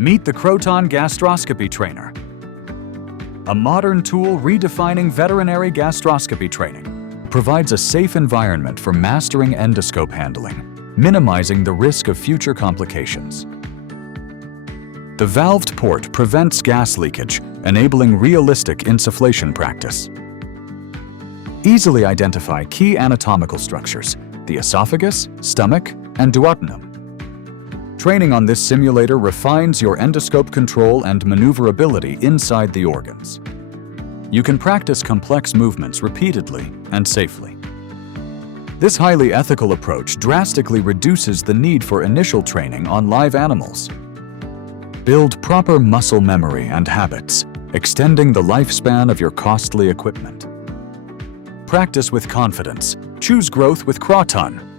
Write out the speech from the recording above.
Meet the Kroton Gastroscopy Trainer, a modern tool redefining veterinary gastroscopy training. Provides a safe environment for mastering endoscope handling, minimizing the risk of future complications. The valved port prevents gas leakage, enabling realistic insufflation practice. Easily identify key anatomical structures: the esophagus, stomach, and duodenum. Training on this simulator refines your endoscope control and maneuverability inside the organs. You can practice complex movements repeatedly and safely. This highly ethical approach drastically reduces the need for initial training on live animals. Build proper muscle memory and habits, extending the lifespan of your costly equipment. Practice with confidence. Choose growth with Kroton.